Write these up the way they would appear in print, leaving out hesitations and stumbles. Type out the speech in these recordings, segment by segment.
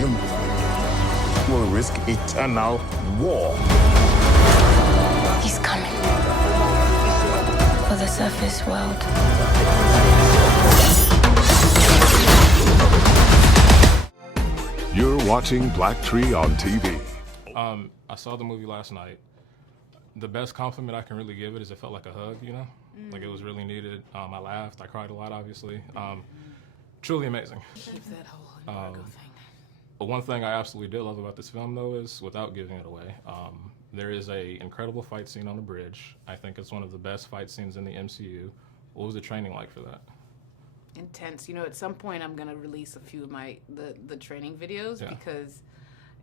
him will risk eternal war. He's coming for the surface world. You're watching Black Tree on TV. I saw the movie last night. The best compliment I can really give it is it felt like a hug, you know? Like it was really needed. I laughed, I cried a lot, obviously. Truly amazing. Keep that whole embargo thing. But one thing I absolutely did love about this film, though, is, without giving it away, there is a incredible fight scene on the bridge. I think it's one of the best fight scenes in the MCU. What was the training like for that? Intense. You know, at some point I'm gonna release a few of the training videos because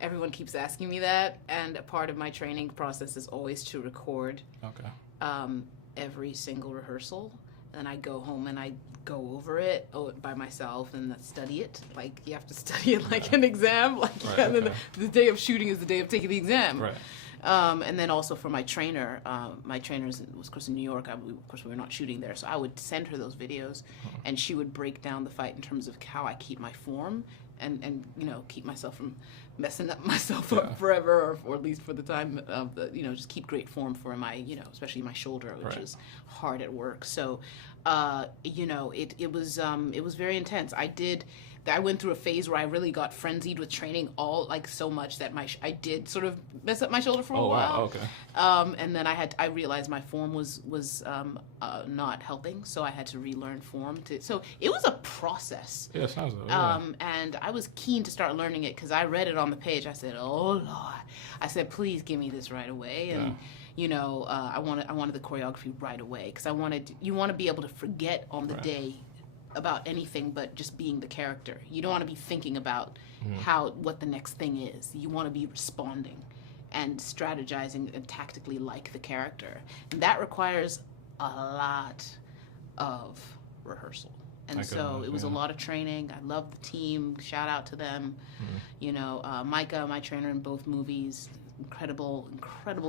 everyone keeps asking me that, and a part of my training process is always to record every single rehearsal. And I go home and I go over it by myself and study it. Like, you have to study it like an exam. Like, and then the day of shooting is the day of taking the exam. Right. And then also for my trainer was, of course, in New York. Of course, we were not shooting there, so I would send her those videos, and she would break down the fight in terms of how I keep my form and you know, keep myself from messing up myself up forever, or at least for the time of the, you know, just keep great form for my, you know, especially my shoulder, which is hard at work. So, you know, it was very intense. I went through a phase where I really got frenzied with training so much that I did sort of mess up my shoulder for a while. Wow, okay. And then I realized my form was not helping, so I had to relearn form. So it was a process. Yeah, sounds like And I was keen to start learning it because I read it on the page. I said, "Oh Lord," I said, "Please give me this right away." And you know, I wanted the choreography right away because you want to be able to forget on the day about anything but just being the character. You don't want to be thinking about what the next thing is. You want to be responding and strategizing and tactically like the character. And that requires a lot of rehearsal. And so it was a lot of training. I love the team. Shout out to them. You know, Micah, my trainer in both movies, incredible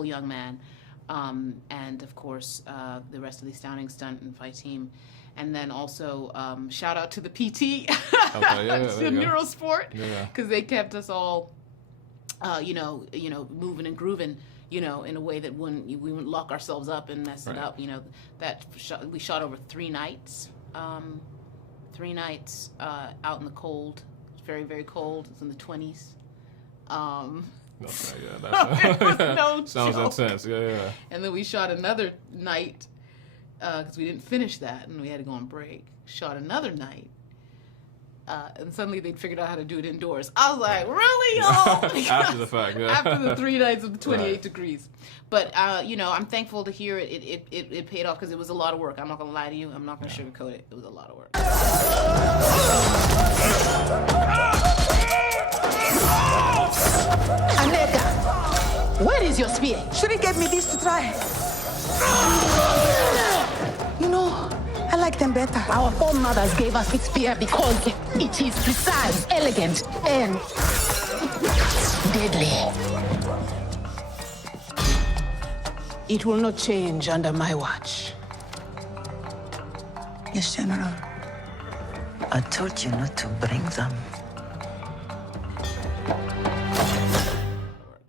young man. And of course, the rest of the Astounding Stunt and Fight team. And then also, shout out to the PT, the Neurosport, because they kept us all, you know, moving and grooving, you know, in a way that we wouldn't lock ourselves up and mess it up. You know, we shot over 3 nights, out in the cold. It's very, very cold. It's in the 20s. Okay, that sounds intense. Yeah. And then we shot another night. Because we didn't finish that, and we had to go on break. Shot another night, and suddenly they'd figured out how to do it indoors. I was like, really, y'all? After the fact, After the 3 nights of the 28 degrees. But, you know, I'm thankful to hear it paid off, because it was a lot of work. I'm not going to lie to you. I'm not going to sugarcoat it. It was a lot of work. Aneka, where is your spear? Shuri gave me this to try. You know, I like them better. Our foremothers gave us this spear because it is precise, elegant, and deadly. It will not change under my watch. Yes, General. I told you not to bring them.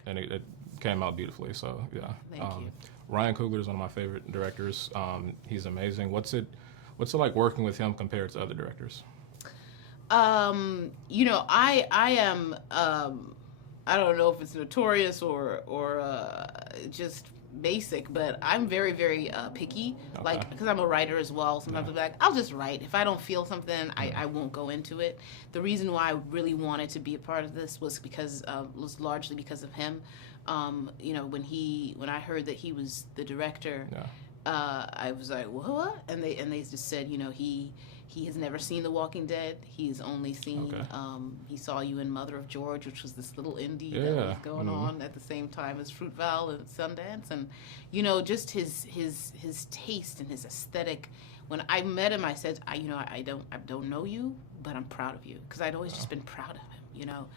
And it came out beautifully, so yeah. Thank you. Ryan Coogler is one of my favorite directors. He's amazing. What's it like working with him compared to other directors? You know, I am, I don't know if it's notorious or just basic, but I'm very, very picky. Okay. Like, because I'm a writer as well. Sometimes I'm like, I'll just write. If I don't feel something, I won't go into it. The reason why I really wanted to be a part of this was largely because of him. You know, when I heard that he was the director, I was like, what? And they just said, you know, he has never seen The Walking Dead. He's only seen, he saw you in Mother of George, which was this little indie that was going on at the same time as Fruitvale and Sundance. And, you know, just his taste and his aesthetic. When I met him, I said, I don't know you, but I'm proud of you. Because I'd always just been proud of him, you know.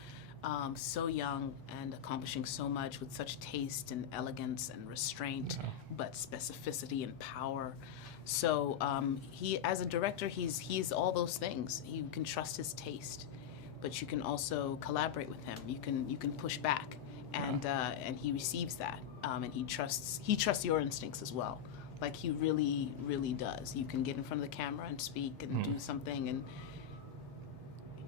So young and accomplishing so much with such taste and elegance and restraint, but specificity and power. So he, as a director, he's all those things. You can trust his taste, but you can also collaborate with him. You can push back, and he receives that, and he trusts your instincts as well. Like he really, really does. You can get in front of the camera and speak and do something, and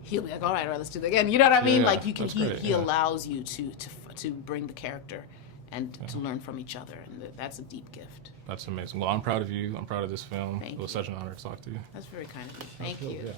he'll be like, all right, let's do that again. You know what I mean? Yeah, like you can, that's great, he allows you to bring the character and to learn from each other, and that's a deep gift. That's amazing. Well, I'm proud of you. I'm proud of this film. Thank It was you. such an honor to talk to you. That's very kind of you. Thank you. Yeah.